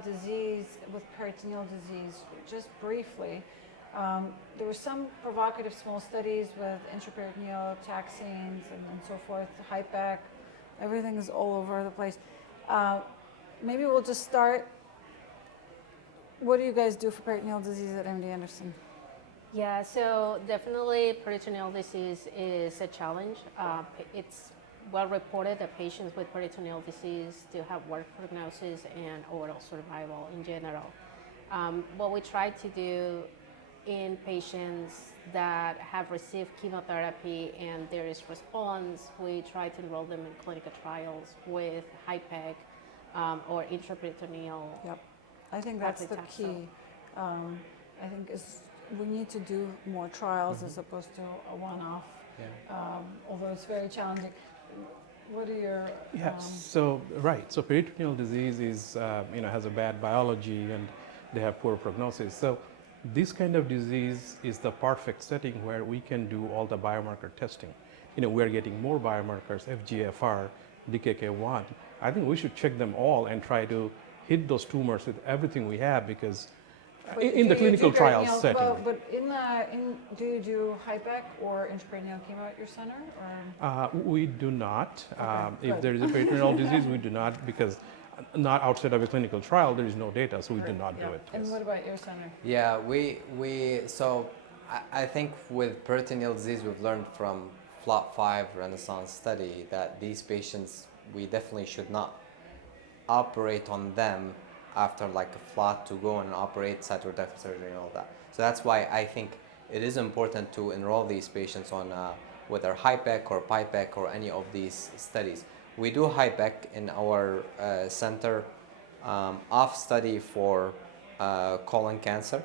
about disease with peritoneal disease, just briefly. There were some provocative small studies with intraperitoneal taxanes and so forth, HIPEC. Everything is all over the place. Maybe we'll just start. What do you guys do for peritoneal disease at MD Anderson? Yeah, so definitely peritoneal disease is a challenge. It's well reported that patients with peritoneal disease do have worse prognosis and overall survival in general. What we try to do in patients that have received chemotherapy and there is response, we try to enroll them in clinical trials with HIPEC or intraperitoneal. Yep, I think that's the key. I think we need to do more trials as opposed to a one-off, although it's very challenging. What are your... So peritoneal disease is, has a bad biology and they have poor prognosis. So this kind of disease is the perfect setting where we can do all the biomarker testing. We're getting more biomarkers, FGFR, DKK1. I think we should check them all and try to hit those tumors with everything we have, because in the clinical trial setting. But do you do HIPEC or intraperitoneal chemo at your center? Or? We do not. Okay, if there is a peritoneal disease, we do not, because not outside of a clinical trial, there is no data, so we do not do it. And what about your center? Yeah, I think with peritoneal disease, we've learned from FLOP5 Renaissance study that these patients, we definitely should not operate on them after like a FLOT to go and operate cytoreductive surgery and all that. So that's why I think it is important to enroll these patients on whether HIPEC or PIPEC or any of these studies. We do HIPEC in our center off study for colon cancer.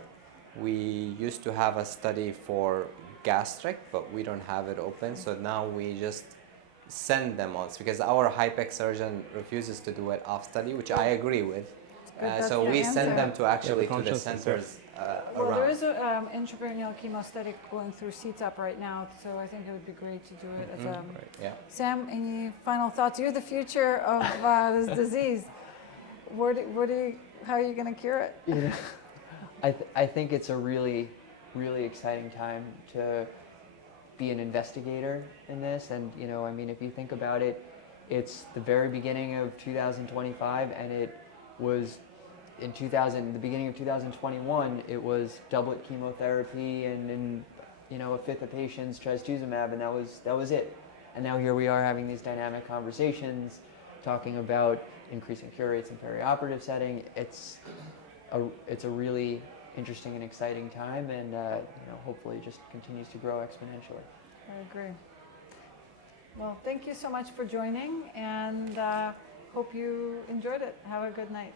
We used to have a study for gastric, but we don't have it open. So now we just send them on, because our HIPEC surgeon refuses to do it off study, which I agree with. So we send them to actually to the centers well, around. there is an intraperitoneal chemo study going through CTAP right now, so I think it would be great to do it as a... Sam, any final thoughts? You're the future of this disease. How are you going to cure it? I think it's a really, really exciting time to be an investigator in this. And, if you think about it, it's the very beginning of 2025, and it was the beginning of 2021, it was doublet chemotherapy and a fifth of patients trastuzumab, and that was it. And now here we are having these dynamic conversations, talking about increasing cure rates in perioperative setting. It's a really interesting and exciting time, and hopefully just continues to grow exponentially. I agree. Well, thank you so much for joining, and hope you enjoyed it. Have a good night.